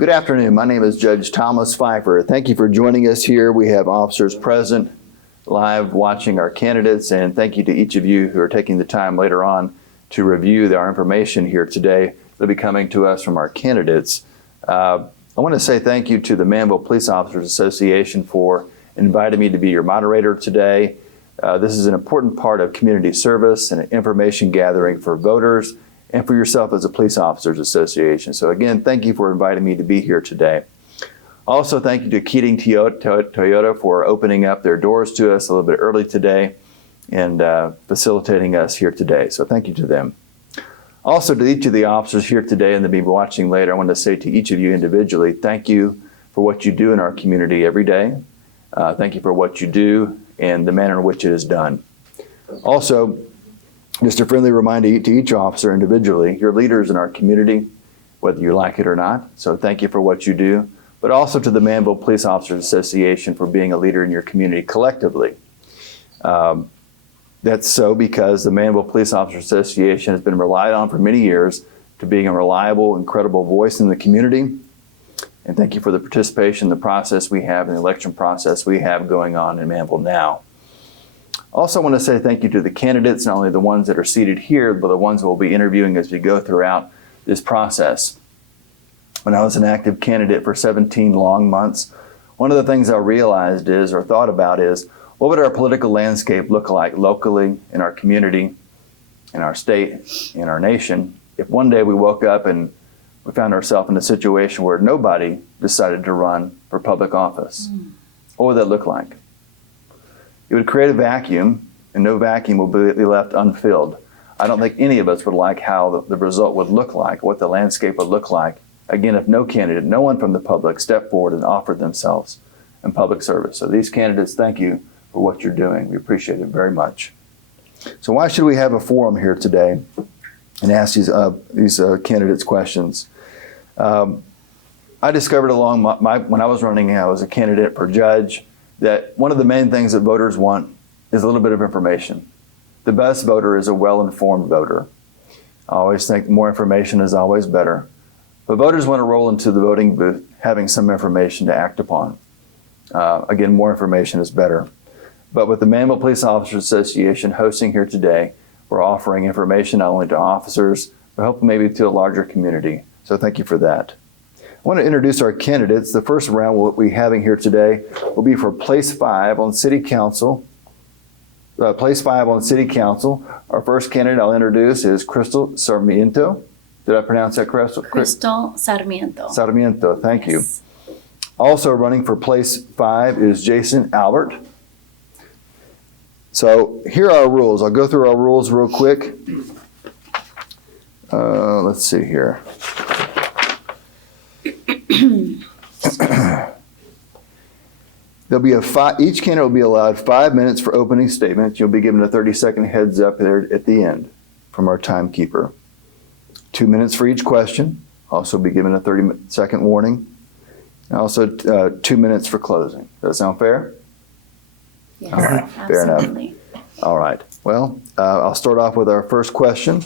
Good afternoon. My name is Judge Thomas Pfeiffer. Thank you for joining us here. We have officers present live watching our candidates, and thank you to each of you who are taking the time later on to review our information here today that'll be coming to us from our candidates. I want to say thank you to the Manvel Police Officers Association for inviting me to be your moderator today. This is an important part of community service and information gathering for voters and for yourself as a Police Officers Association. So again, thank you for inviting me to be here today. Also, thank you to Keating Toyota for opening up their doors to us a little bit early today and facilitating us here today. So thank you to them. Also, to each of the officers here today and to be watching later, I want to say to each of you individually, thank you for what you do in our community every day. Thank you for what you do and the manner in which it is done. Also, just a friendly reminder to each officer individually, you're leaders in our community, whether you like it or not. So thank you for what you do, but also to the Manvel Police Officers Association for being a leader in your community collectively. That's so because the Manvel Police Officers Association has been relied on for many years to being a reliable and credible voice in the community. And thank you for the participation in the process we have, in the election process we have going on in Manvel now. Also, I want to say thank you to the candidates, not only the ones that are seated here, but the ones we'll be interviewing as we go throughout this process. When I was an active candidate for 17 long months, one of the things I realized is, or thought about is, what would our political landscape look like locally, in our community, in our state, in our nation, if one day we woke up and we found ourselves in a situation where nobody decided to run for public office? What would that look like? It would create a vacuum, and no vacuum will be left unfilled. I don't think any of us would like how the result would look like, what the landscape would look like. Again, if no candidate, no one from the public stepped forward and offered themselves in public service. So these candidates, thank you for what you're doing. We appreciate it very much. So why should we have a forum here today and ask these candidates questions? I discovered along when I was running, I was a candidate for judge, that one of the main things that voters want is a little bit of information. The best voter is a well-informed voter. I always think more information is always better. But voters want to roll into the voting booth having some information to act upon. Again, more information is better. But with the Manvel Police Officers Association hosting here today, we're offering information not only to officers, but hopefully maybe to a larger community. So thank you for that. I want to introduce our candidates. The first round we'll be having here today will be for Place 5 on City Council. Place 5 on City Council. Our first candidate I'll introduce is Crystal Sarmiento. Did I pronounce that correctly? Crystal Sarmiento. Sarmiento, thank Yes. you. Also running for Place 5 is Jason Albert. So here are our rules. I'll go through our rules real quick. Let's see here. There'll be each candidate will be allowed 5 minutes for opening statements. You'll be given a 30-second heads up there at the end from our timekeeper. 2 minutes for each question. Also be given a 30-second warning. And also 2 minutes for closing. Does that sound fair? Yes, All right. absolutely. Fair enough. All right. Well, I'll start off with our first question.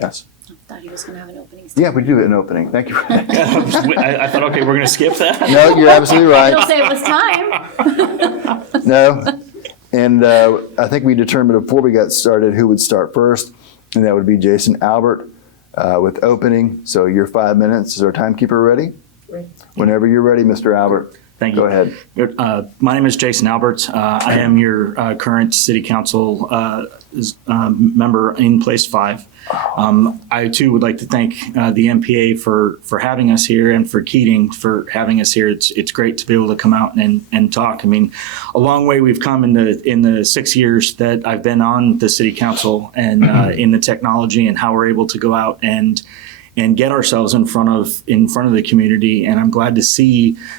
Yes. I thought he was going to have an opening Yeah, statement. we do an opening. Thank you for that. I thought, okay, we're going to skip that? No, you're absolutely right. He'll say it was time. No. And I think we determined before we got started who would start first, and that would be Jason Albert with opening. So your 5 minutes. Is our timekeeper ready? Ready. Whenever you're ready, Mr. Albert. Thank you. Go ahead. My name is Jason Albert. I am your current City Council member in Place 5. I too would like to thank the MPA for having us here, and for Keating for having us here. It's great to be able to come out and talk. I mean, a long way we've come in the 6 years that I've been on the City Council, and in the technology and how we're able to go out and get ourselves in front of the community. And I'm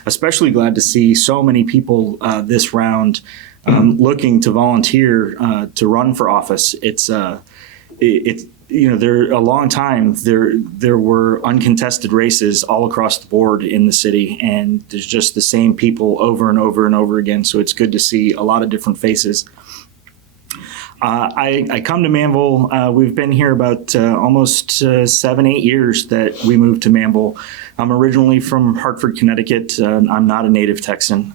especially glad to see so many people this round looking to volunteer to run for office. It's there a long time there were uncontested races all across the board in the city, and there's just the same people over and over and over again. So it's good to see a lot of different faces. I come to Manvel. We've been here about almost 7-8 years that we moved to Manvel. I'm originally from Hartford, Connecticut. I'm not a native Texan,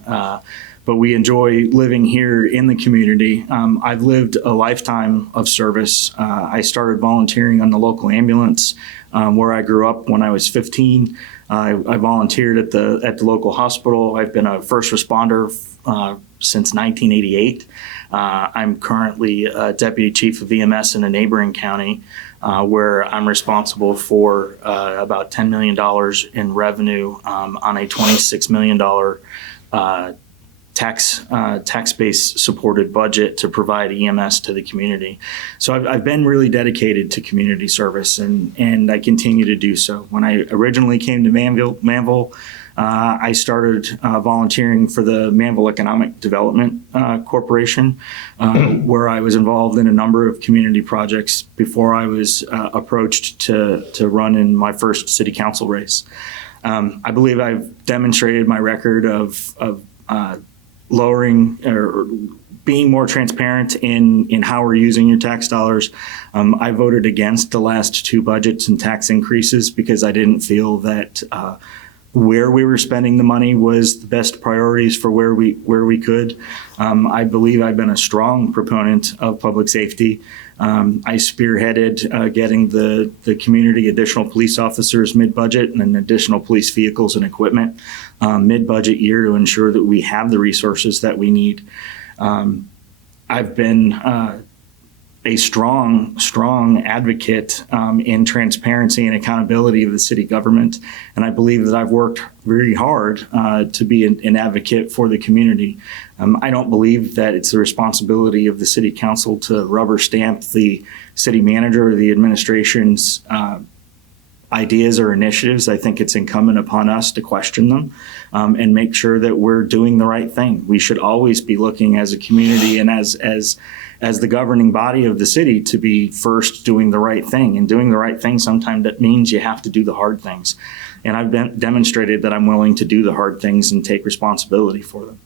but we enjoy living here in the community. I've lived a lifetime of service. I started volunteering on the local ambulance where I grew up when I was 15. I volunteered at the local hospital. I've been a first responder since 1988. I'm currently deputy chief of EMS in a neighboring county where I'm responsible for about $10 million in revenue on a $26 million tax-based supported budget to provide EMS to the community. So I've been really dedicated to community service, and I continue to do so. When I originally came to Manvel, I started volunteering for the Manvel Economic Development Corporation, where I was involved in a number of community projects before I was approached to run in my first city council race. I believe I've demonstrated my record of lowering or being more transparent in how we're using your tax dollars. I voted against the last 2 budgets and tax increases because I didn't feel that where we were spending the money was the best priorities for where we could. I believe I've been a strong proponent of public safety. I spearheaded getting the community additional police officers mid-budget and then additional police vehicles and equipment mid-budget year to ensure that we have the resources that we need. I've been a strong advocate in transparency and accountability of the city government. And I believe that I've worked very hard to be an advocate for the community. I don't believe that it's the responsibility of the city council to rubber stamp the city manager or the administration's ideas or initiatives. I think it's incumbent upon us to question them and make sure that we're doing the right thing. We should always be looking as a community and as the governing body of the city to be first doing the right thing. And doing the right thing sometimes that means you have to do the hard things. And I've demonstrated that I'm willing to do the hard things and take responsibility for them.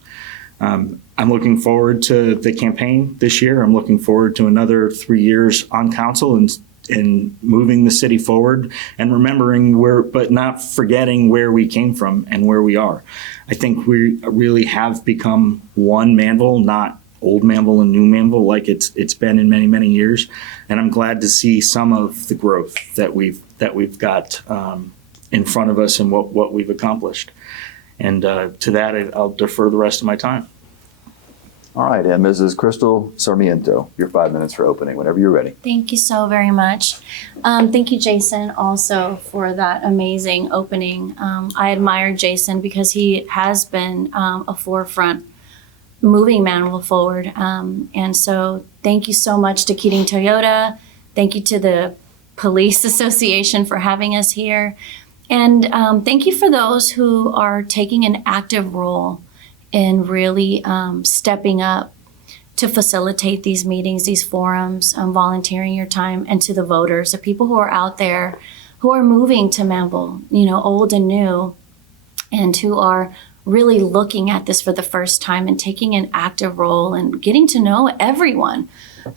I'm looking forward to the campaign this year. I'm looking forward to another 3 years on council and moving the city forward and remembering but not forgetting where we came from and where we are. I think we really have become one Manvel, not old Manvel and new Manvel like it's been in many years. And I'm glad to see some of the growth that we've got in front of us and what we've accomplished. And to that, I'll defer the rest of my time. All right, and Mrs. Crystal Sarmiento, your 5 minutes for opening, whenever you're ready. Thank you so very much. Thank you, Jason, also for that amazing opening. I admire Jason because he has been a forefront moving Manvel forward. And so thank you so much to Keating Toyota. Thank you to the Police Association for having us here. And thank you for those who are taking an active role in really stepping up to facilitate these meetings, these forums, volunteering your time, and to the voters, the people who are out there who are moving to Manvel, old and new, and who are really looking at this for the first time and taking an active role and getting to know everyone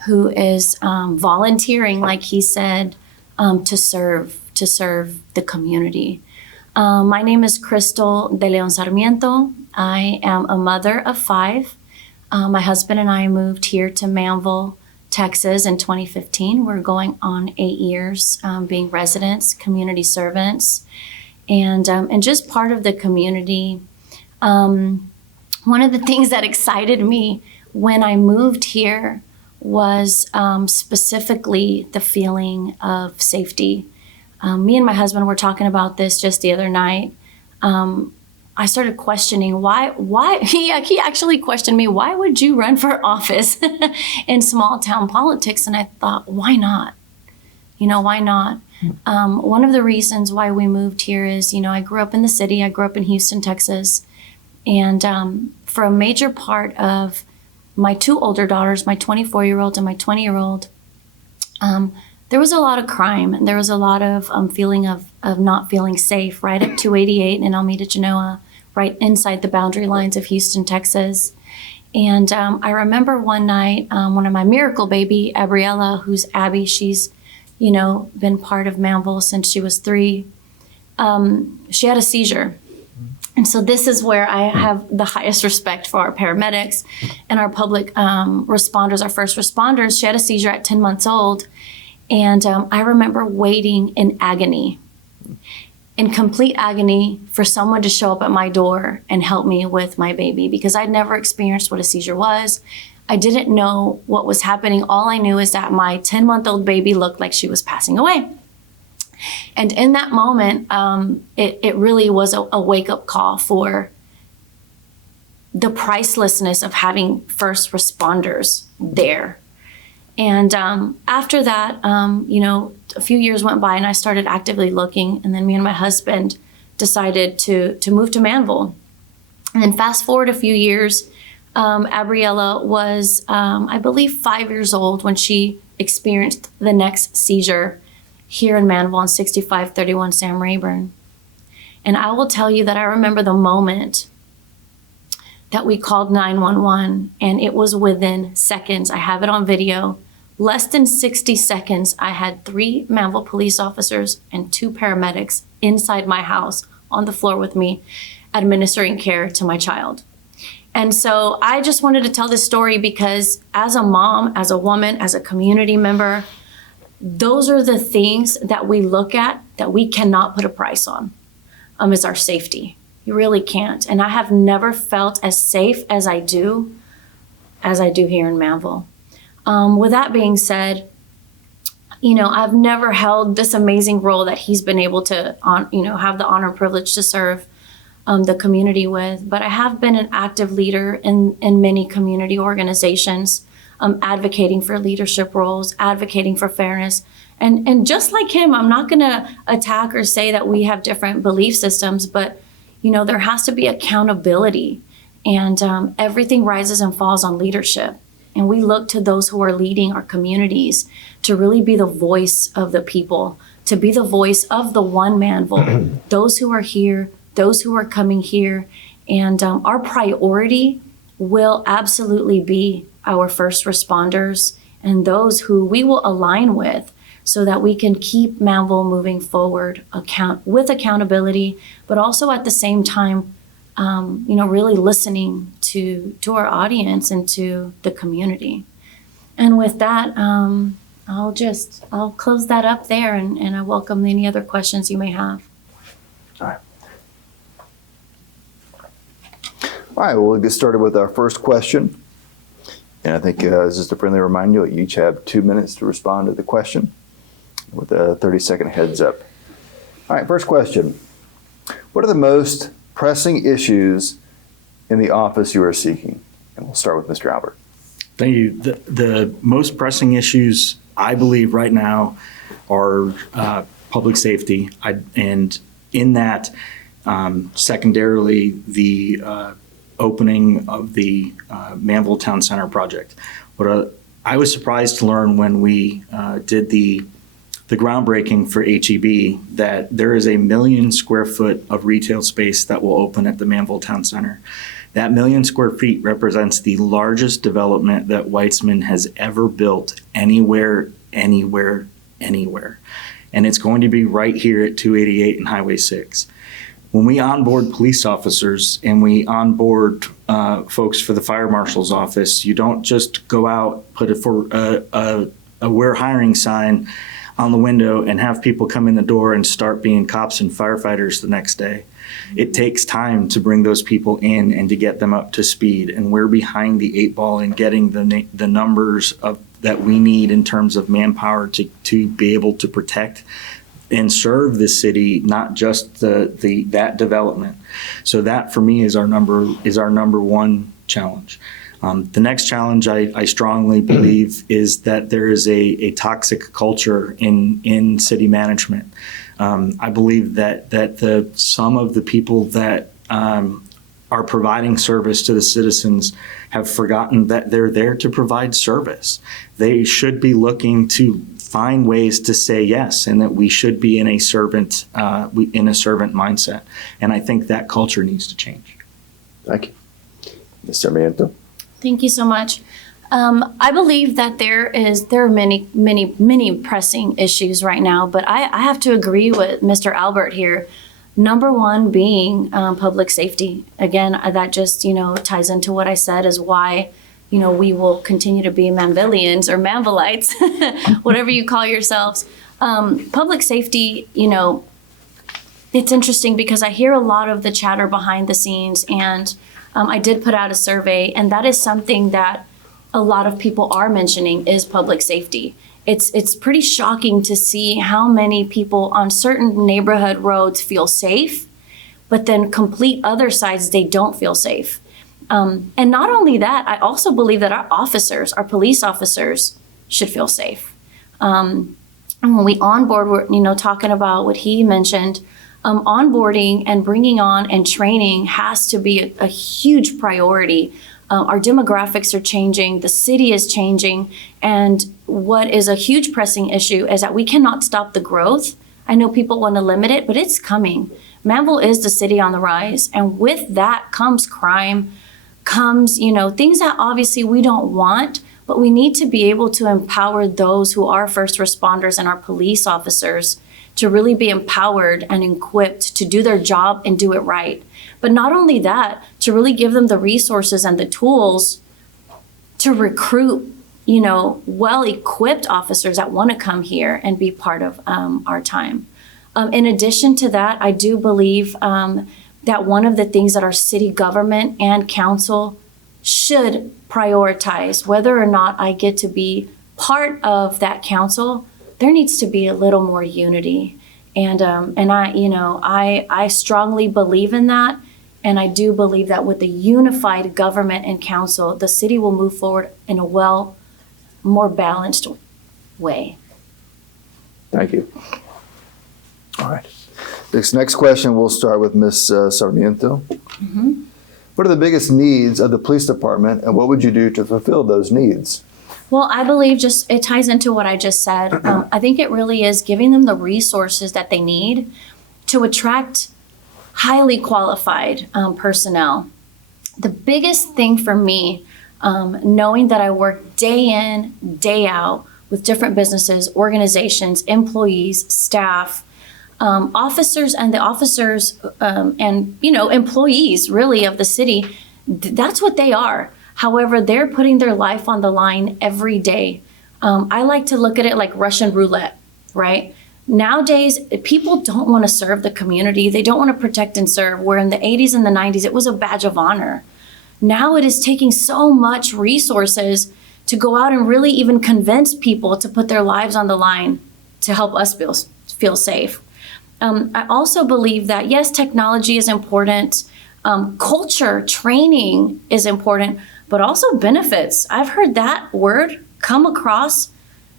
who is volunteering, like he said, to serve the community. My name is Crystal de Leon Sarmiento. I am a mother of 5. My husband and I moved here to Manvel, Texas in 2015. We're going on 8 years being residents, community servants, and just part of the community. One of the things that excited me when I moved here was specifically the feeling of safety. Me and my husband were talking about this just the other night. I started questioning why he actually questioned me, why would you run for office in small town politics? And I thought, why not? Why not? One of the reasons why we moved here is, I grew up in the city. I grew up in Houston, Texas. And for a major part of my 2 older daughters, my 24-year-old and my 20-year-old, there was a lot of crime. There was a lot of feeling of not feeling safe right up 288 in Alameda, Genoa, right inside the boundary lines of Houston, Texas. And I remember one night, one of my miracle baby, Abriella, who's Abby, she's, been part of Manvel since she was 3. She had a seizure. And so this is where I have the highest respect for our paramedics and our public responders, our first responders. She had a seizure at 10 months old. And I remember waiting in agony, in complete agony, for someone to show up at my door and help me with my baby, because I'd never experienced what a seizure was. I didn't know what was happening. All I knew is that my 10-month-old baby looked like she was passing away. And in that moment, it really was a wake-up call for the pricelessness of having first responders there. And after that, a few years went by and I started actively looking. And then me and my husband decided to move to Manvel. And then fast forward a few years, Abriella was, I believe, 5 years old when she experienced the next seizure here in Manvel on 6531 Sam Rayburn. And I will tell you that I remember the moment that we called 911, and it was within seconds. I have it on video. Less than 60 seconds, I had 3 Manvel police officers and 2 paramedics inside my house on the floor with me, administering care to my child. And so I just wanted to tell this story because as a mom, as a woman, as a community member, those are the things that we look at that we cannot put a price on, is our safety. You really can't. And I have never felt as safe as I do here in Manvel. With that being said, I've never held this amazing role that he's been able to, have the honor and privilege to serve the community with. But I have been an active leader in many community organizations, advocating for leadership roles, advocating for fairness. And just like him, I'm not going to attack or say that we have different belief systems, but, there has to be accountability. And everything rises and falls on leadership. And we look to those who are leading our communities to really be the voice of the people, to be the voice of the one Manvel, those who are here, those who are coming here. And our priority will absolutely be our first responders and those who we will align with so that we can keep Manvel moving forward with accountability, but also at the same time, really listening to our audience and to the community. And with that, I'll close that up there and I welcome any other questions you may have. All right, well, we'll get started with our first question. And I think as just a friendly reminder, you each have 2 minutes to respond to the question with a 30-second heads up. All right, first question. What are the most pressing issues in the office you are seeking? And we'll start with Mr. Albert. Thank you. The most pressing issues, I believe, right now are public safety. And in that, secondarily, the opening of the Manvel Town Center project. I was surprised to learn when we did the groundbreaking for HEB that there is 1 million square foot of retail space that will open at the Manvel Town Center. That 1 million square feet represents the largest development that Weitzman has ever built anywhere. And it's going to be right here at 288 and Highway 6. When we onboard police officers and we onboard folks for the fire marshal's office, you don't just go out, put a we're hiring sign on the window and have people come in the door and start being cops and firefighters the next day. It takes time to bring those people in and to get them up to speed. And we're behind the 8 ball in getting the numbers that we need in terms of manpower to be able to protect and serve the city, not just that development. So that for me is our number one challenge. The next challenge I strongly believe is that there is a toxic culture in city management. I believe that some of the people that are providing service to the citizens have forgotten that they're there to provide service. They should be looking to find ways to say yes, and that we should be in a servant mindset. And I think that culture needs to change. Thank you. Mr. Manto. Thank you so much. I believe that there are many pressing issues right now, but I have to agree with Mr. Albert here. Number one being public safety. Again, that just ties into what I said is why we will continue to be Manvelians or Manvelites, whatever you call yourselves. Public safety, it's interesting because I hear a lot of the chatter behind the scenes, and I did put out a survey, and that is something that a lot of people are mentioning is public safety. It's pretty shocking to see how many people on certain neighborhood roads feel safe, but then complete other sides, they don't feel safe. And not only that, I also believe that our police officers should feel safe. And when we onboard, we're talking about what he mentioned, onboarding and bringing on and training has to be a huge priority. Our demographics are changing, the city is changing, and what is a huge pressing issue is that we cannot stop the growth. I know people want to limit it, but it's coming. Manvel is the city on the rise, and with that comes crime, comes things that obviously we don't want, but we need to be able to empower those who are first responders and our police officers to really be empowered and equipped to do their job and do it right. But not only that, to really give them the resources and the tools to recruit, well-equipped officers that want to come here and be part of our time. In addition to that, I do believe that one of the things that our city government and council should prioritize, whether or not I get to be part of that council, there needs to be a little more unity. And I strongly believe in that. And I do believe that with the unified government and council, the city will move forward in a more balanced way. Thank you. All right. This next question, we'll start with Ms. Sarmiento. Mm-hmm. What are the biggest needs of the police department, and what would you do to fulfill those needs? Well, I believe it ties into what I just said. I think it really is giving them the resources that they need to attract highly qualified personnel. The biggest thing for me, knowing that I work day in, day out with different businesses, organizations, employees, staff, officers, and the officers and employees really of the city, that's what they are. However, they're putting their life on the line every day. I like to look at it like Russian roulette, right? Nowadays, people don't want to serve the community. They don't want to protect and serve, where in the 80s and the 90s, it was a badge of honor. Now it is taking so much resources to go out and really even convince people to put their lives on the line to help us feel safe. I also believe that, yes, technology is important. Culture, training is important, but also benefits. I've heard that word come across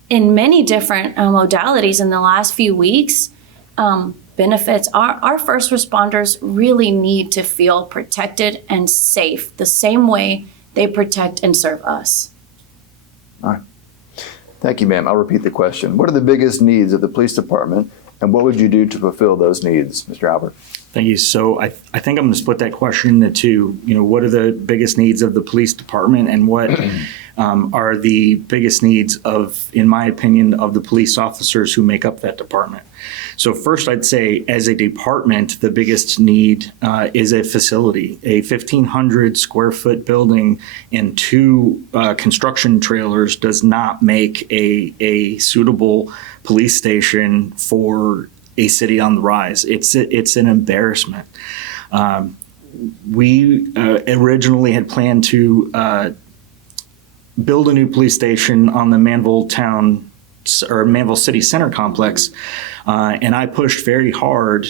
in many different modalities in the last few weeks. Benefits. Our first responders really need to feel protected and safe the same way they protect and serve us. All right. Thank you, ma'am. I'll repeat the question. What are the biggest needs of the police department, and what would you do to fulfill those needs, Mr. Albert? Thank you. So I think I'm going to split that question into two. What are the biggest needs of the police department, and what are the biggest needs in my opinion, of the police officers who make up that department? So first, I'd say as a department, the biggest need is a facility. A 1,500 square foot building and 2 construction trailers does not make a suitable police station for a city on the rise. It's an embarrassment. We originally had planned to build a new police station on the Manvel City Center complex, and I pushed very hard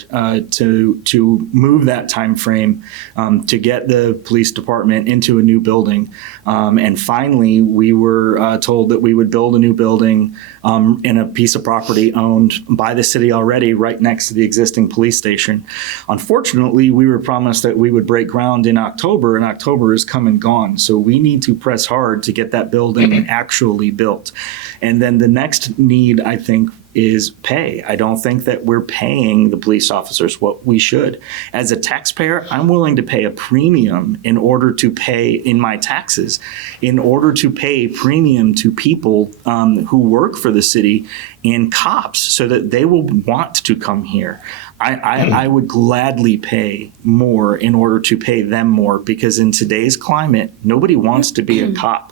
to move that time frame to get the police department into a new building. And finally, we were told that we would build a new building in a piece of property owned by the city already, right next to the existing police station. Unfortunately, we were promised that we would break ground in October, and October is come and gone. So we need to press hard to get that building actually built. And then the next need, I think, is pay. I don't think that we're paying the police officers what we should. As a taxpayer, I'm willing to pay a premium in order to pay in my taxes, in order to pay premium to people who work for the city and cops so that they will want to come here. I would gladly pay more in order to pay them more, because in today's climate, nobody wants to be a cop.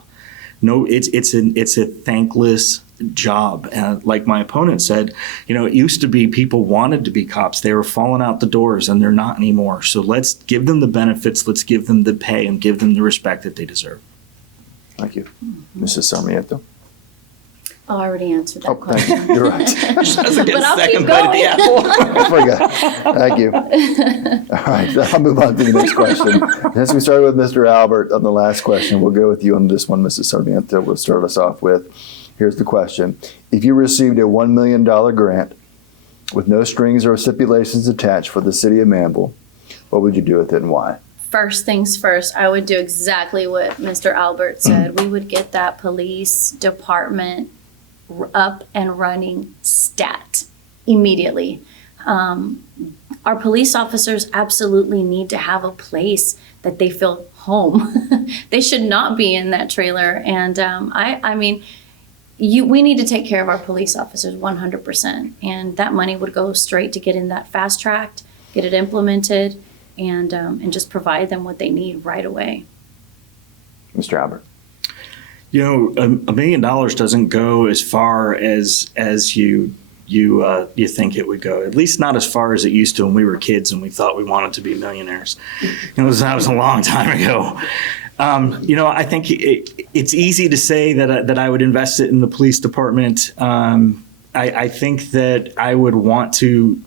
No, it's a thankless job. Like my opponent said, it used to be people wanted to be cops. They were falling out the doors, and they're not anymore. So let's give them the benefits. Let's give them the pay and give them the respect that they deserve. Thank you. Mrs. Sarmiento. Oh, I already answered that Oh, question. thank you. You're right. But I'll keep going. I forgot. Thank you. All right, I'll move on to the next question. Since we started with Mr. Albert on the last question, we'll go with you on this one, Mrs. Sarmiento. We'll start us off with, here's the question. If you received a $1 million grant with no strings or stipulations attached for the city of Manvel, what would you do with it and why? First things first, I would do exactly what Mr. Albert said. We would get that police department up and running stat immediately. Our police officers absolutely need to have a place that they feel home. They should not be in that trailer. And we need to take care of our police officers 100%. And that money would go straight to getting that fast tracked, get it implemented, and just provide them what they need right away. Mr. Albert. $1 million doesn't go as far as you think it would go. At least not as far as it used to when we were kids and we thought we wanted to be millionaires. That was a long time ago. I think it's easy to say that I would invest it in the police department. I think that I would want to.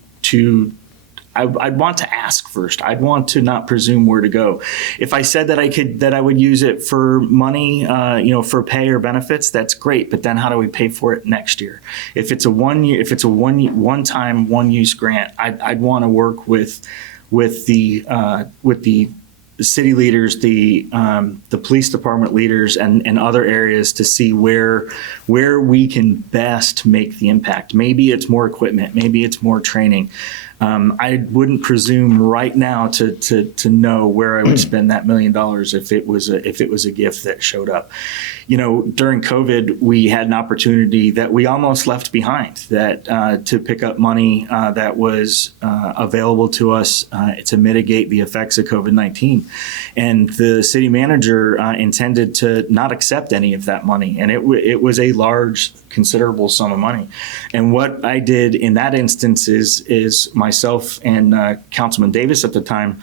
I'd want to ask first. I'd want to not presume where to go. If I said that I would use it for money, for pay or benefits, that's great. But then how do we pay for it next year? If it's a one-time, one-use grant, I'd want to work with the city leaders, the police department leaders, and other areas to see where we can best make the impact. Maybe it's more equipment. Maybe it's more training. I wouldn't presume right now to know where I would spend that $1 million if it was a gift that showed up. During COVID, we had an opportunity that we almost left behind, that to pick up money that was available to us to mitigate the effects of COVID-19. And the city manager intended to not accept any of that money, and it was a large, considerable sum of money. And what I did in that instance is myself and Councilman Davis at the time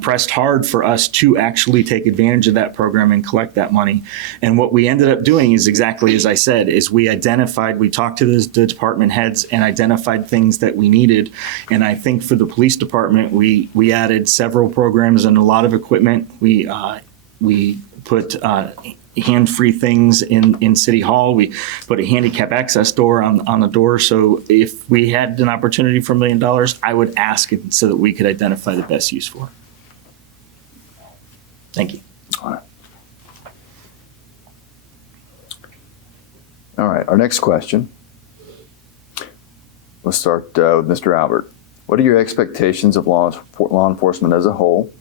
pressed hard for us to actually take advantage of that program and collect that money. And what we ended up doing is exactly as I said, is we talked to the department heads and identified things that we needed. And I think for the police department, we added several programs and a lot of equipment. We put hand-free things in City Hall. We put a handicap access door on the door. So if we had an opportunity for $1 million, I would ask it so that we could identify the best use for it. Thank you. All right, our next question. Let's start with Mr. Albert. What are your expectations of law enforcement as a whole?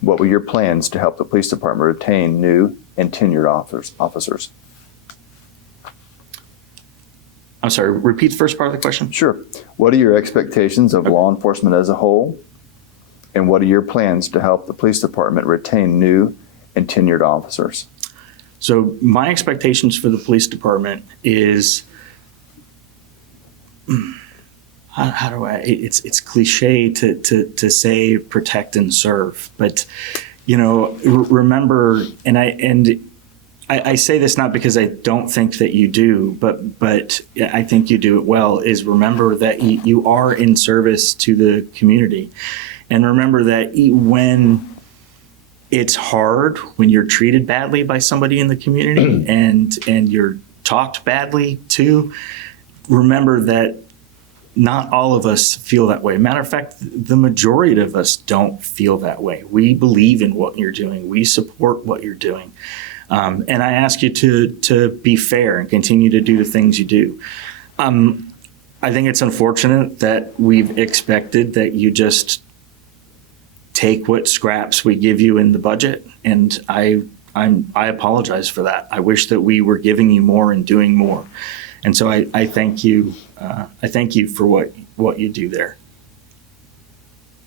What were your plans to help the police department retain new and tenured officers? I'm sorry, repeat the first part of the question. Sure. What are your expectations of law enforcement as a whole? And what are your plans to help the police department retain new and tenured officers? So my expectations for the police department is, it's cliche to say protect and serve, but remember, and I say this not because I don't think that you do, but I think you do it well, is remember that you are in service to the community. And remember that when it's hard, when you're treated badly by somebody in the community and you're talked badly to, remember that not all of us feel that way. Matter of fact, the majority of us don't feel that way. We believe in what you're doing. We support what you're doing. And I ask you to be fair and continue to do the things you do. I think it's unfortunate that we've expected that you just take what scraps we give you in the budget, and I apologize for that. I wish that we were giving you more and doing more, and so I thank you. I thank you for what you do there.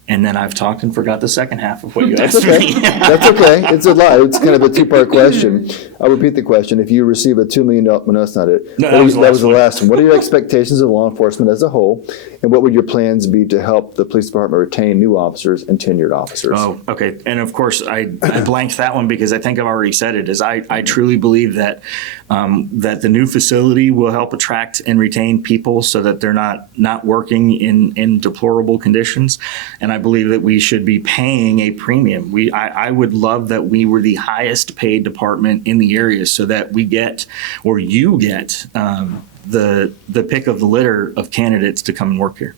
And then I've talked and forgot the second half of what you That's asked okay. me. That's okay. It's a lot. It's kind of a two-part question. I'll repeat the question. If you receive a $2 million, no, that's not it. No, that was the last one. What are your expectations of law enforcement as a whole? And what would your plans be to help the police department retain new officers and tenured officers? Oh, okay. And of course, I blanked that one because I think I've already said it, is I truly believe that that the new facility will help attract and retain people so that they're not working in deplorable conditions. And I believe that we should be paying a premium. I would love that we were the highest paid department in the area so that we get, or you get, the pick of the litter of candidates to come and work here.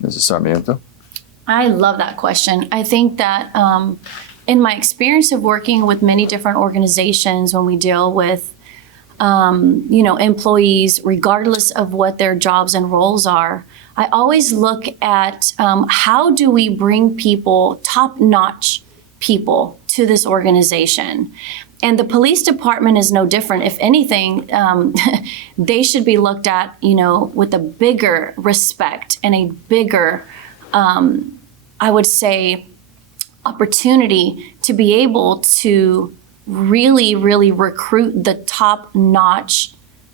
Mrs. Sarmiento? I love that question. I think that in my experience of working with many different organizations, when we deal with employees, regardless of what their jobs and roles are, I always look at how do we bring people, top-notch people, to this organization. And the police department is no different. If anything, they should be looked at, with a bigger respect and a bigger, I would say, opportunity to be able to really, really recruit the top-notch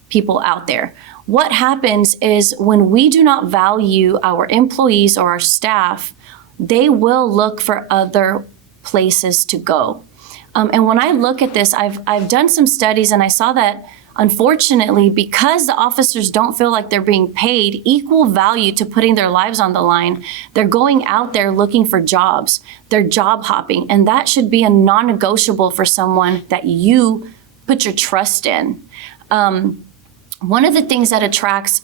people out there. What happens is when we do not value our employees or our staff, they will look for other places to go. And when I look at this, I've done some studies, and I saw that unfortunately, because the officers don't feel like they're being paid equal value to putting their lives on the line, they're going out there looking for jobs. They're job hopping, and that should be a non-negotiable for someone that you put your trust in. One of the things that attracts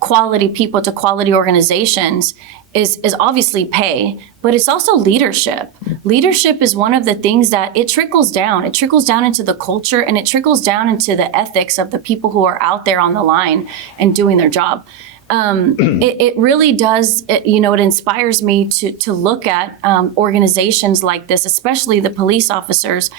quality people to quality organizations is obviously pay, but it's also leadership. Leadership is one of the things that it trickles down. It trickles down into the culture, and it trickles down into the ethics of the people who are out there on the line and doing their job. It really does, it inspires me to look at organizations like this, especially the police officers,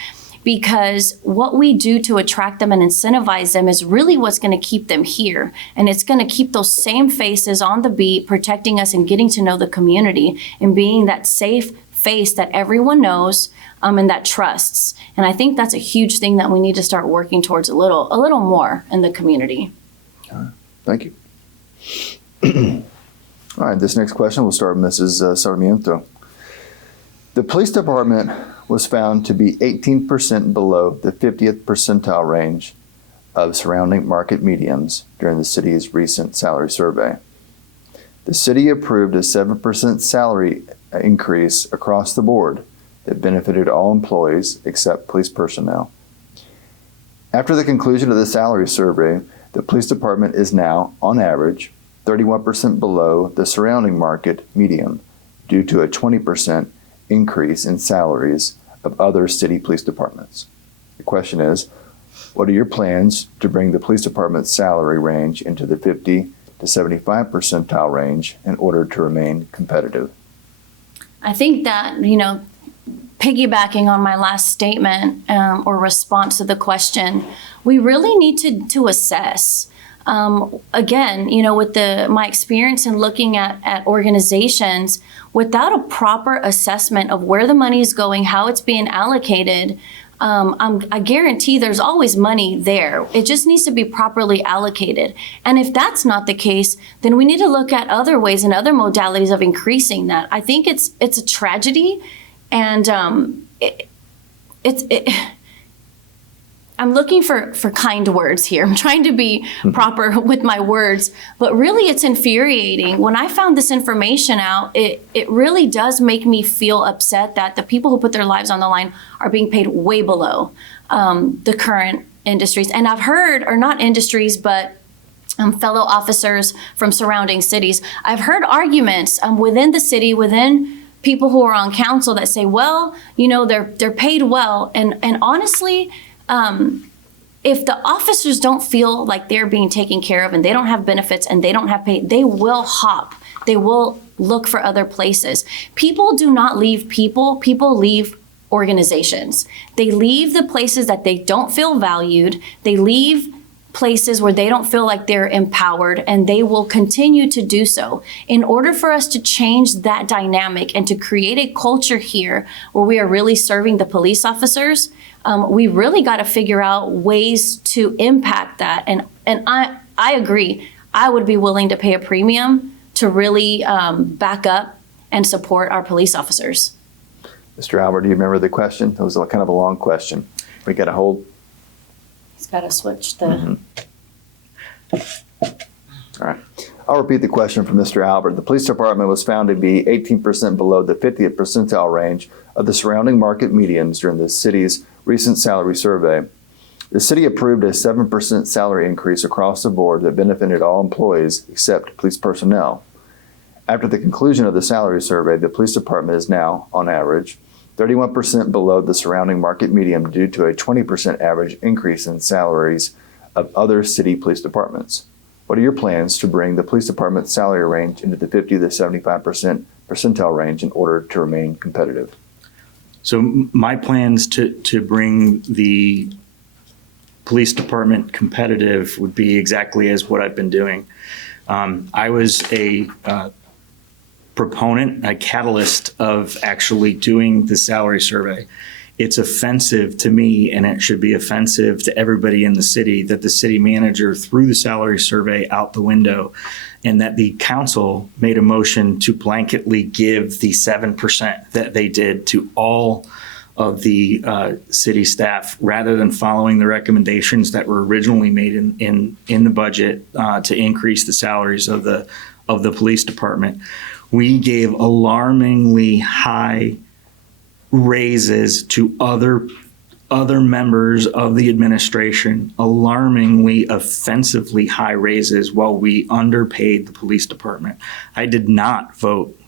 because what we do to attract them and incentivize them is really what's going to keep them here. And it's going to keep those same faces on the beat, protecting us and getting to know the community and being that safe face that everyone knows and that trusts. And I think that's a huge thing that we need to start working towards a little more in the community. Thank you. All right, this next question will start with Mrs. Sarmiento. The police department was found to be 18% below the 50th percentile range of surrounding market medians during the city's recent salary survey. The city approved a 7% salary increase across the board that benefited all employees except police personnel. After the conclusion of the salary survey, the police department is now, on average, 31% below the surrounding market median due to a 20% increase in salaries of other city police departments. The question is, what are your plans to bring the police department's salary range into the 50 to 75 percentile range in order to remain competitive? I think that, piggybacking on my last statement or response to the question, we really need to assess. Again, with my experience in looking at organizations, without a proper assessment of where the money is going, how it's being allocated, I guarantee there's always money there. It just needs to be properly allocated. And if that's not the case, then we need to look at other ways and other modalities of increasing that. I think it's a tragedy, and I'm looking for kind words here. I'm trying to be proper with my words, but really it's infuriating. When I found this information out, it really does make me feel upset that the people who put their lives on the line are being paid way below the current industries. And I've heard, or not industries, but fellow officers from surrounding cities, I've heard arguments within the city, within people who are on council that say, well, they're paid well. And honestly, if the officers don't feel like they're being taken care of and they don't have benefits and they don't have pay, they will hop. They will look for other places. People do not leave people. People leave organizations. They leave the places that they don't feel valued. They leave places where they don't feel like they're empowered, and they will continue to do so. In order for us to change that dynamic and to create a culture here where we are really serving the police officers, we really got to figure out ways to impact that. And I agree. I would be willing to pay a premium to really back up and support our police officers. Mr. Albert, do you remember the question? It was kind of a long question. We got to hold. He's got to switch the. All right. I'll repeat the question from Mr. Albert. The police department was found to be 18% below the 50th percentile range of the surrounding market medians during the city's recent salary survey. The city approved a 7% salary increase across the board that benefited all employees except police personnel. After the conclusion of the salary survey, the police department is now, on average, 31% below the surrounding market median due to a 20% average increase in salaries of other city police departments. What are your plans to bring the police department's salary range into the 50 to 75% percentile range in order to remain competitive? So my plans to bring the police department competitive would be exactly as what I've been doing. I was a proponent, a catalyst of actually doing the salary survey. It's offensive to me, and it should be offensive to everybody in the city, that the city manager threw the salary survey out the window, and that the council made a motion to blanketly give the 7% that they did to all of the city staff, rather than following the recommendations that were originally made in the budget to increase the salaries of the police department. We gave alarmingly high raises to other members of the administration, alarmingly, offensively high raises, while we underpaid the police department. I did not vote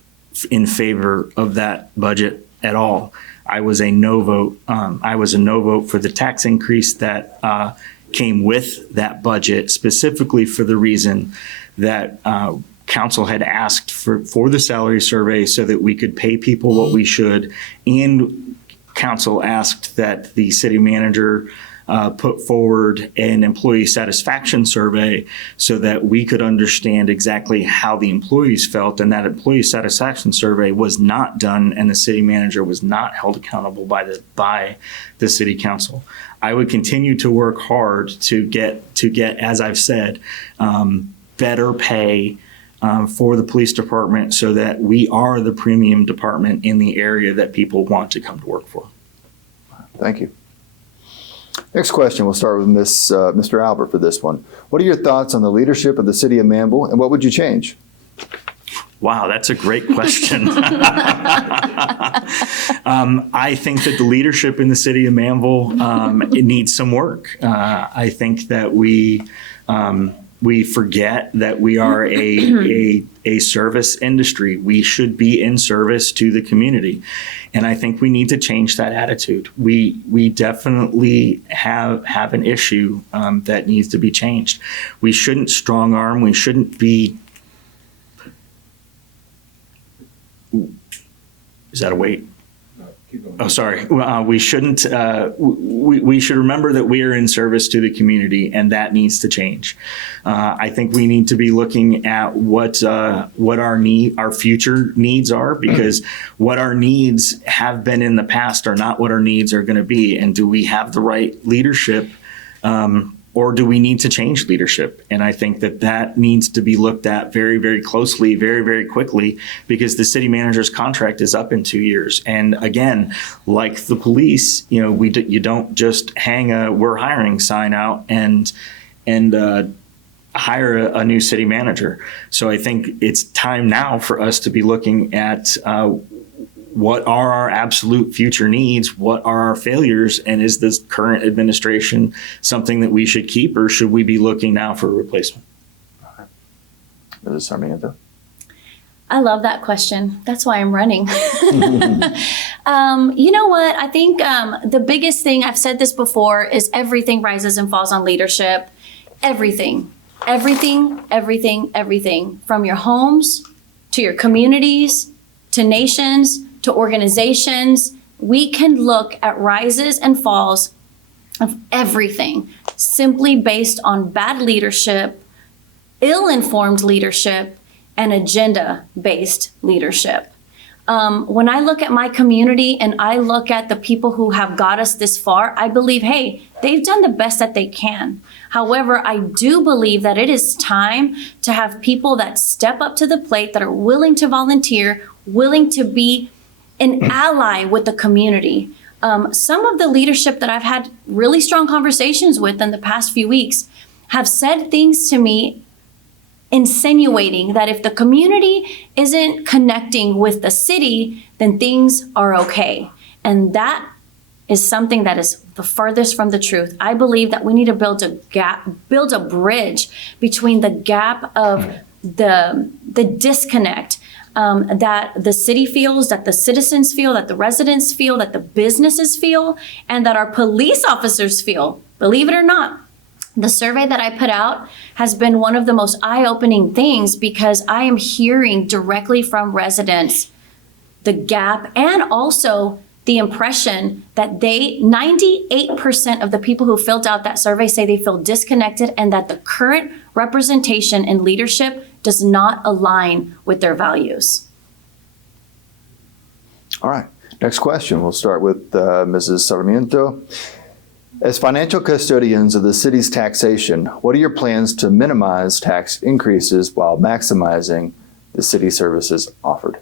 in favor of that budget at all. I was a no vote. I was a no vote for the tax increase that came with that budget, specifically for the reason that council had asked for the salary survey so that we could pay people what we should, and council asked that the city manager put forward an employee satisfaction survey so that we could understand exactly how the employees felt, and that employee satisfaction survey was not done, and the city manager was not held accountable by the city council. I would continue to work hard to get, as I've said, better pay for the police department so that we are the premium department in the area that people want to come to work for. Thank you. Next question, we'll start with Mr. Albert for this one. What are your thoughts on the leadership of the city of Manvel, and what would you change? Wow, that's a great question. I think that the leadership in the city of Manvel it needs some work. I think that we forget that we are a service industry. We should be in service to the community. And I think we need to change that attitude. We definitely have an issue that needs to be changed. We shouldn't strong arm. We shouldn't be. Is that a wait? Oh, sorry. We shouldn't. We should remember that we are in service to the community, and that needs to change. I think we need to be looking at what our future needs are, because what our needs have been in the past are not what our needs are going to be. And do we have the right leadership, or do we need to change leadership? And I think that needs to be looked at very, very closely, very, very quickly, because the city manager's contract is up in 2 years. And again, like the police, you don't just hang a "we're hiring" sign out and hire a new city manager. So I think it's time now for us to be looking at what are our absolute future needs? What are our failures? And is this current administration something that we should keep, or should we be looking now for a replacement? Mrs. Sarmiento. I love that question. That's why I'm running. You know what? I think the biggest thing, I've said this before, is everything rises and falls on leadership. Everything, everything, everything, everything. From your homes to your communities to nations to organizations. We can look at rises and falls of everything simply based on bad leadership, ill-informed leadership, and agenda-based leadership. When I look at my community and I look at the people who have got us this far, I believe, hey, they've done the best that they can. However, I do believe that it is time to have people that step up to the plate, that are willing to volunteer, willing to be an ally with the community. Some of the leadership that I've had really strong conversations with in the past few weeks have said things to me insinuating that if the community isn't connecting with the city, then things are okay. And that is something that is the farthest from the truth. I believe that we need to build a bridge between the gap of the disconnect that the city feels, that the citizens feel, that the residents feel, that the businesses feel, and that our police officers feel. Believe it or not, the survey that I put out has been one of the most eye-opening things, because I am hearing directly from residents the gap, and also the impression that 98% of the people who filled out that survey say they feel disconnected, and that the current representation and leadership does not align with their values. All right. Next question. We'll start with Mrs. Sarmiento. As financial custodians of the city's taxation, what are your plans to minimize tax increases while maximizing the city services offered?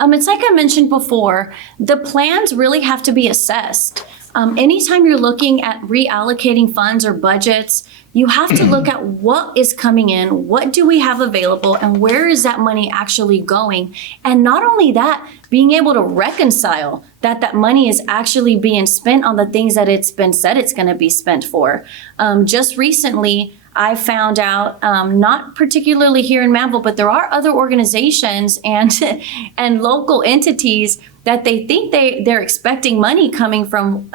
It's like I mentioned before, the plans really have to be assessed. Anytime you're looking at reallocating funds or budgets, you have to look at what is coming in, what do we have available, and where is that money actually going? And not only that, being able to reconcile that that money is actually being spent on the things that it's been said it's going to be spent for. Just recently, I found out, not particularly here in Manvel, but there are other organizations and and local entities that they think they're expecting money coming from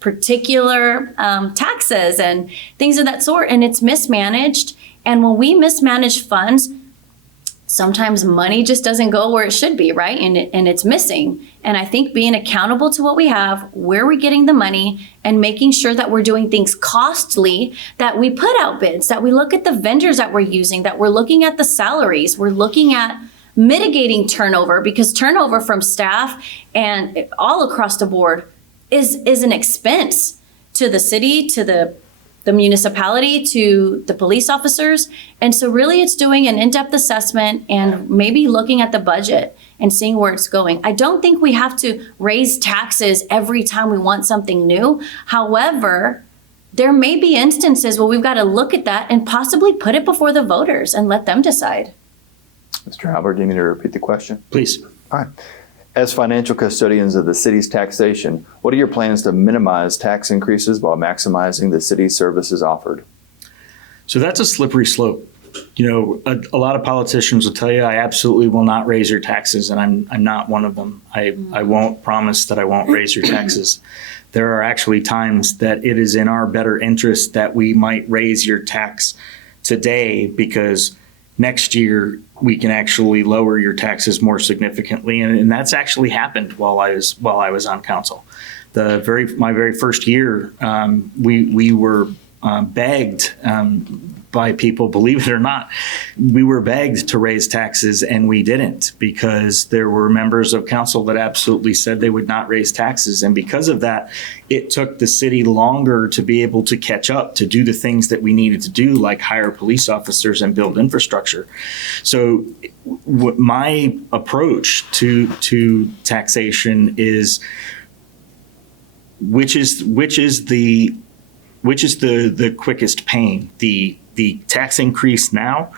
particular taxes and things of that sort, and it's mismanaged. And when we mismanage funds, sometimes money just doesn't go where it should be, right? And it's missing. And I think being accountable to what we have, where we're getting the money, and making sure that we're doing things costly, that we put out bids, that we look at the vendors that we're using, that we're looking at the salaries, we're looking at mitigating turnover, because turnover from staff and all across the board is an expense to the city, to the municipality, to the police officers. And so really it's doing an in-depth assessment and maybe looking at the budget and seeing where it's going. I don't think we have to raise taxes every time we want something new. However, there may be instances where we've got to look at that and possibly put it before the voters and let them decide. Mr. Albert, do you need to repeat the question? Please. All right. As financial custodians of the city's taxation, what are your plans to minimize tax increases while maximizing the city's services offered? So that's a slippery slope. You know, a lot of politicians will tell you, I absolutely will not raise your taxes, and I'm not one of them. I won't promise that I won't raise your taxes. There are actually times that it is in our better interest that we might raise your tax today, because next year we can actually lower your taxes more significantly, and that's actually happened while I was on council. My very first year, we were begged by people, believe it or not, we were begged to raise taxes, and we didn't, because there were members of council that absolutely said they would not raise taxes. And because of that, it took the city longer to be able to catch up, to do the things that we needed to do, like hire police officers and build infrastructure. So my approach to taxation is, which is the quickest pain, the tax increase now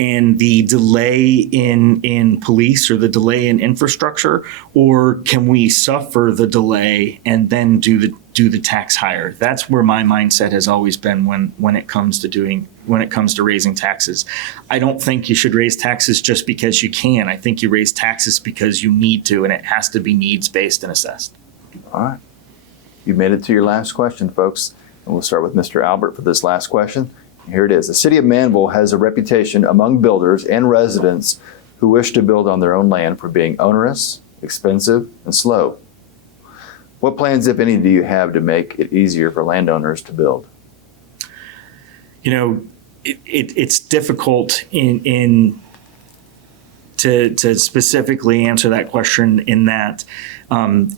and the delay in police or the delay in infrastructure, or can we suffer the delay and then do the tax higher? That's where my mindset has always been when it comes to raising taxes. I don't think you should raise taxes just because you can. I think you raise taxes because you need to, and it has to be needs-based and assessed. All right. You made it to your last question, folks. And we'll start with Mr. Albert for this last question. Here it is. The city of Manvel has a reputation among builders and residents who wish to build on their own land for being onerous, expensive, and slow. What plans, if any, do you have to make it easier for landowners to build? You know, it's difficult to specifically answer that question in that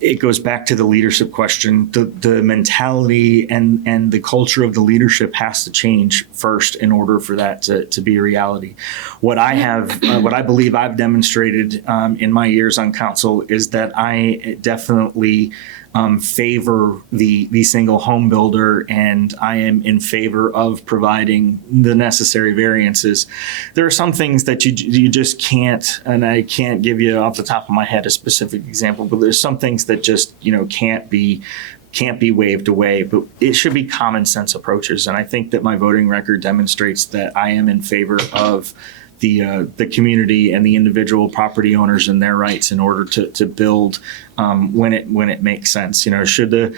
it goes back to the leadership question. The mentality and the culture of the leadership has to change first in order for that to be a reality. What I believe I've demonstrated in my years on council is that I definitely favor the single home builder, and I am in favor of providing the necessary variances. There are some things that you just can't, and I can't give you off the top of my head a specific example, but there's some things that just can't be waved away. But it should be common sense approaches, and I think that my voting record demonstrates that I am in favor of the community and the individual property owners and their rights in order to build when it makes sense. Should a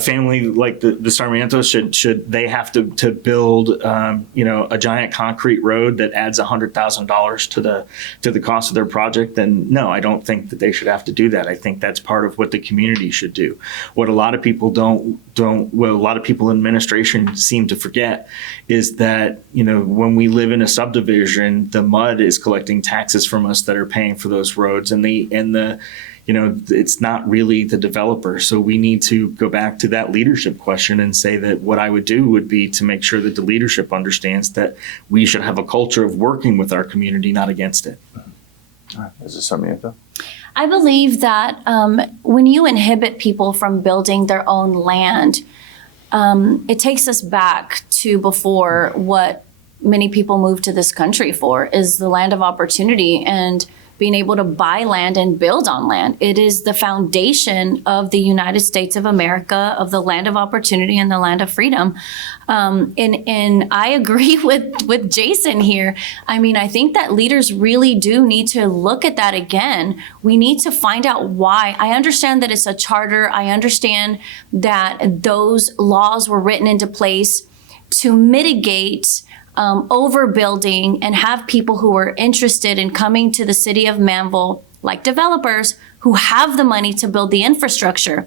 family like the Sarmientos should they have to build a giant concrete road that adds $100,000 to the cost of their project? Then no, I don't think that they should have to do that. I think that's part of what the community should do. What a lot of people what a lot of people in administration seem to forget is that when we live in a subdivision, the mud is collecting taxes from us that are paying for those roads, and it's not really the developer. So we need to go back to that leadership question and say that what I would do would be to make sure that the leadership understands that we should have a culture of working with our community, not against it. All right. Is this Sarmiento? I believe that when you inhibit people from building their own land, it takes us back to before what many people moved to this country for, is the land of opportunity and being able to buy land and build on land. It is the foundation of the United States of America, of the land of opportunity and the land of freedom. And I agree with Jason here. I mean, I think that leaders really do need to look at that again. We need to find out why. I understand that it's a charter. I understand that those laws were written into place to mitigate overbuilding and have people who are interested in coming to the city of Manvel, like developers who have the money to build the infrastructure.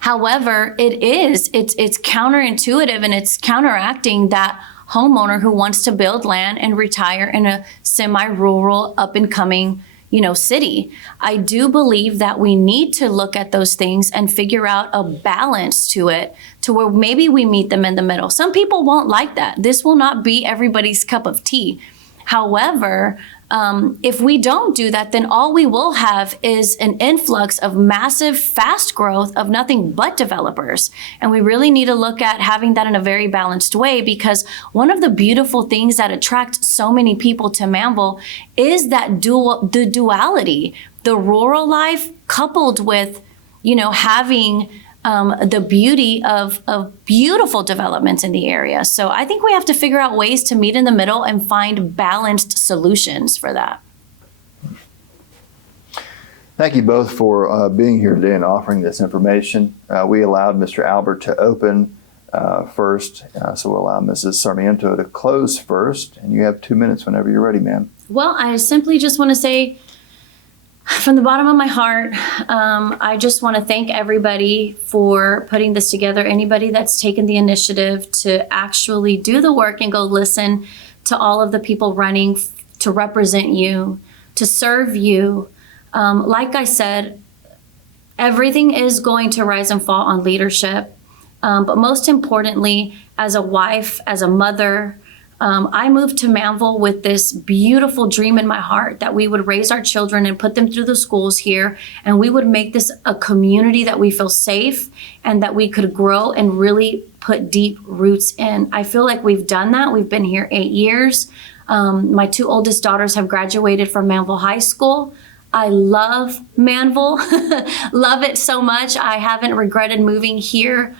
However, it's counterintuitive, and it's counteracting that homeowner who wants to build land and retire in a semi-rural, up-and-coming city. I do believe that we need to look at those things and figure out a balance to it, to where maybe we meet them in the middle. Some people won't like that. This will not be everybody's cup of tea. However, if we don't do that, then all we will have is an influx of massive, fast growth of nothing but developers. And we really need to look at having that in a very balanced way, because one of the beautiful things that attracts so many people to Manvel is that the duality, the rural life coupled with, having the beauty of beautiful developments in the area. So I think we have to figure out ways to meet in the middle and find balanced solutions for that. Thank you both for being here today and offering this information. We allowed Mr. Albert to open first, so we'll allow Mrs. Sarmiento to close first. And you have 2 minutes whenever you're ready, ma'am. Well, I simply just want to say, from the bottom of my heart, I just want to thank everybody for putting this together. Anybody that's taken the initiative to actually do the work and go listen to all of the people running to represent you, to serve you. Like I said, everything is going to rise and fall on leadership. But most importantly, as a wife, as a mother, I moved to Manvel with this beautiful dream in my heart that we would raise our children and put them through the schools here, and we would make this a community that we feel safe and that we could grow and really put deep roots in. I feel like we've done that. We've been here 8 years. My 2 oldest daughters have graduated from Manvel High School. I love Manvel, love it so much. I haven't regretted moving here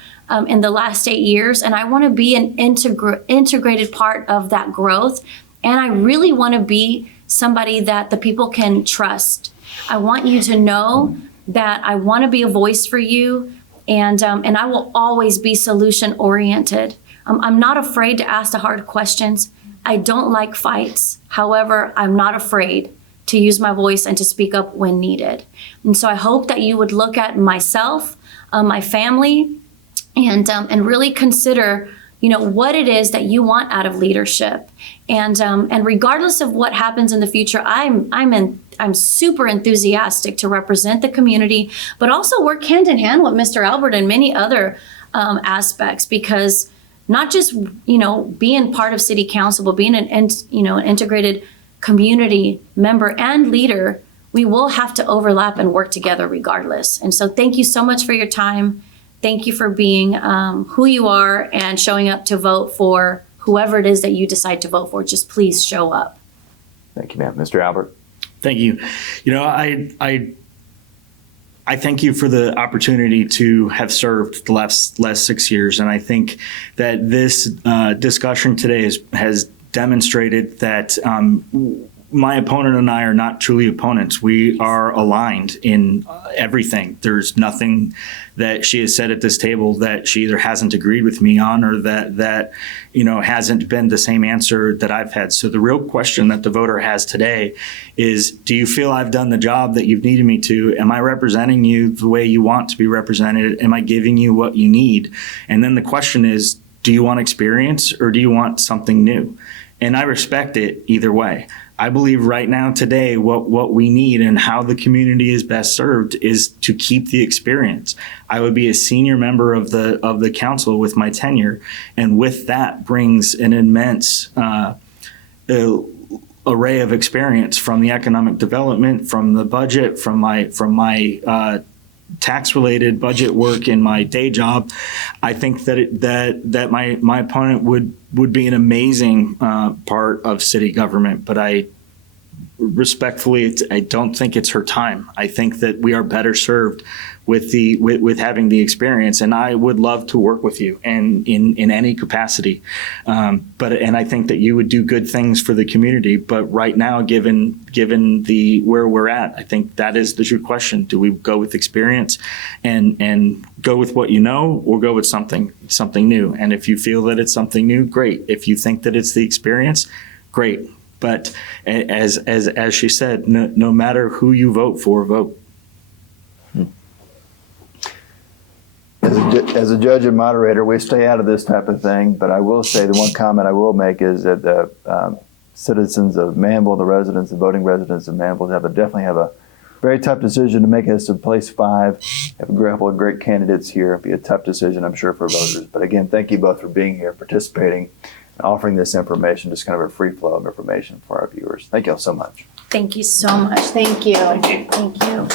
in the last 8 years, and I want to be an integrated part of that growth. And I really want to be somebody that the people can trust. I want you to know that I want to be a voice for you, and I will always be solution oriented. I'm not afraid to ask the hard questions. I don't like fights. However, I'm not afraid to use my voice and to speak up when needed. And so I hope that you would look at myself, my family, and really consider, what it is that you want out of leadership. And regardless of what happens in the future, I'm super enthusiastic to represent the community, but also work hand in hand with Mr. Albert and many other aspects, because not just, being part of city council, but being an integrated community member and leader, we will have to overlap and work together regardless. And so thank you so much for your time. Thank you for being who you are and showing up to vote for whoever it is that you decide to vote for. Just please show up. Thank you, ma'am. Mr. Albert. Thank you. I thank you for the opportunity to have served the last 6 years. And I think that this discussion today has demonstrated that my opponent and I are not truly opponents. We are aligned in everything. There's nothing that she has said at this table that she either hasn't agreed with me on or that hasn't been the same answer that I've had. So the real question that the voter has today is, do you feel I've done the job that you've needed me to? Am I representing you the way you want to be represented? Am I giving you what you need? And then the question is, do you want experience or do you want something new? And I respect it either way. I believe right now, today, what we need and how the community is best served is to keep the experience. I would be a senior member of the council with my tenure, and with that brings an immense array of experience from the economic development, from the budget, from my tax-related budget work in my day job. I think that my opponent would be an amazing part of city government, but I don't think it's her time. I think that we are better served with having the experience, and I would love to work with you and in any capacity. And I think that you would do good things for the community. But right now, given where we're at, I think that is the true question. Do we go with experience and go with what you know, or go with something new? And if you feel that it's something new, great. If you think that it's the experience, great. But as she said, no matter who you vote for, vote. As a judge and moderator, we stay out of this type of thing, but I will say the one comment I will make is that the citizens of Manvel, the voting residents of Manvel, definitely have a very tough decision to make as to place 5. Have a couple of great candidates here. It'll be a tough decision, I'm sure, for voters. But again, thank you both for being here, participating, and offering this information, just kind of a free flow of information for our viewers. Thank you all so much. Thank you so much. Thank you. Thank you.